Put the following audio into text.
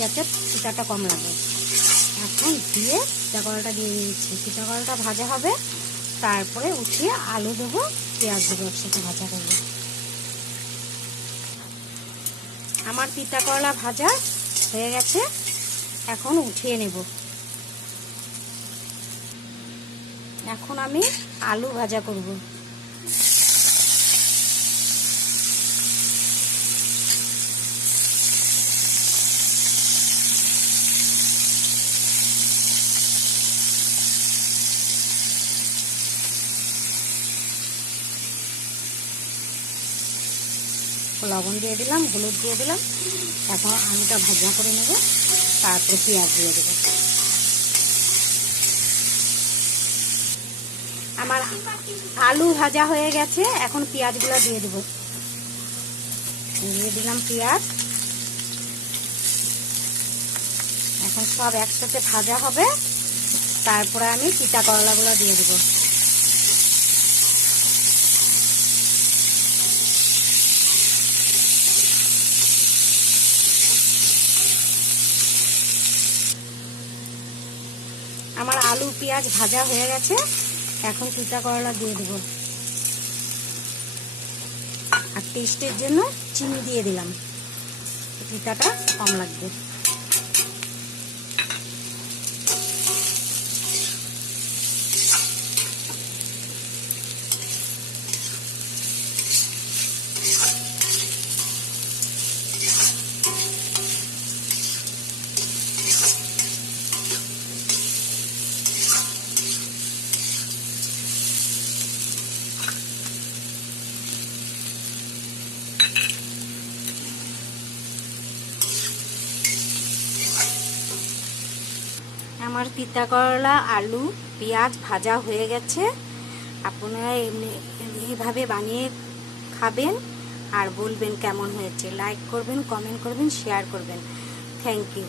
যাতে তিতাটা কম লাগে। এখন দিয়ে তিতা কলাটা দিয়ে দিচ্ছি। তিতা কলাটা ভাজা হবে, তারপরে উঠিয়ে আলু দেবো, পেঁয়াজ দেবো, একসাথে ভাজা করবো। আমার তিতা করলা ভাজা হয়ে গেছে, এখন উঠিয়ে নেব। এখন আমি আলু ভাজা করব। লবণ দিয়ে দিলাম, হলুদ দিয়ে দিলাম। এখন আলুটা ভাজা করে নেব, তারপরে পেঁয়াজ দিয়ে দেবো। আমার আলু ভাজা হয়ে গেছে, এখন পেঁয়াজগুলো দিয়ে দেবো। দিয়ে দিলাম পেঁয়াজ। এখন সব একসাথে ভাজা হবে, তারপরে আমি তিতা করলাগুলো দিয়ে দেবো। আমার আলু পেঁয়াজ ভাজা হয়ে গেছে, এখন তিতা করলা দিয়ে দেবো। আর টেস্টের জন্য চিনি দিয়ে দিলাম, তিতাটা কম লাগবে। আমার তিতা করলা আলু পেঁয়াজ ভাজা হয়ে গেছে। আপনারা এইভাবে বানিয়ে খাবেন আর বলবেন কেমন হয়েছে। লাইক করবেন, কমেন্ট করবেন, শেয়ার করবেন। Thank you.